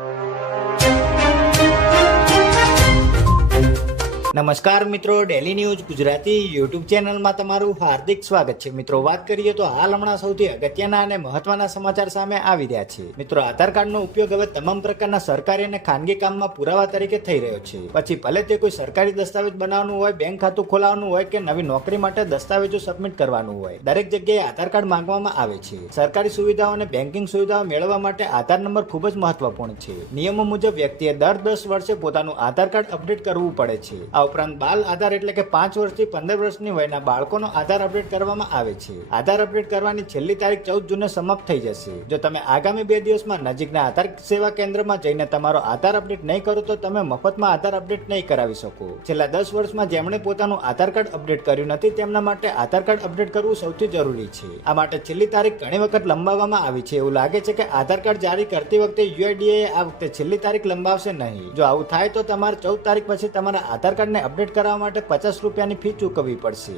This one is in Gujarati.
you. નમસ્કાર મિત્રો ડેલી ન્યૂઝ ગુજરાતી યુટ્યુબ ચેનલમાં તમારું હાર્દિક સ્વાગત છે. મિત્રો, વાત કરીએ તો હાલ હમણાં સૌથી અગત્યના અને મહત્વના સમાચાર સામે આવી રહ્યા છે. મિત્રો, આધાર કાર્ડનો ઉપયોગ હવે તમામ પ્રકારના સરકારી અને ખાનગી કામમાં પુરાવા તરીકે થઈ રહ્યો છે. પછી ભલે તે કોઈ સરકારી દસ્તાવેજ બનાવવાનું હોય, બેંક ખાતું ખોલાવવાનું હોય કે નવી નોકરી માટે દસ્તાવેજો સબમિટ કરવાનું હોય, દરેક જગ્યાએ આધાર કાર્ડ માંગવામાં આવે છે. સરકારી સુવિધાઓ અને બેન્કિંગ સુવિધાઓ મેળવવા માટે આધાર નંબર ખૂબ જ મહત્વપૂર્ણ છે. નિયમો મુજબ વ્યક્તિએ દર દસ વર્ષે પોતાનું આધાર કાર્ડ અપડેટ કરવું પડે છે. આ ઉપરાંત બાલ આધાર એટલે કે પાંચ વર્ષથી પંદર વર્ષની વયના બાળકોનો આધાર અપડેટ કરવામાં આવે છે. આધાર અપડેટ કરવાની છેલ્લી તારીખ ચૌદ જૂને સમાપ્ત થઈ જશે. જો તમે આગામી બે દિવસમાં નજીકના આધાર સેવા કેન્દ્રમાં જઈને તમારો આધાર અપડેટ નહીં કરો તો તમે મફતમાં આધાર અપડેટ નહીં કરાવી શકો. છેલ્લા દસ વર્ષમાં જેમણે પોતાનું આધાર કાર્ડ અપડેટ કર્યું નથી, તેમના માટે આધાર કાર્ડ અપડેટ કરવું સૌથી જરૂરી છે. આ માટે છેલ્લી તારીખ ઘણી વખત લંબાવવામાં આવી છે. એવું લાગે છે કે આધાર કાર્ડ જારી કરતી વખતે યુઆઈડીએ આ વખતે છેલ્લી તારીખ લંબાવશે નહીં. જો આવું થાય તો તમારે ચૌદ તારીખ પછી તમારા આધાર કાર્ડને અપડેટ કરવા માટે પચાસ રૂપિયાની ફી ચૂકવવી પડશે.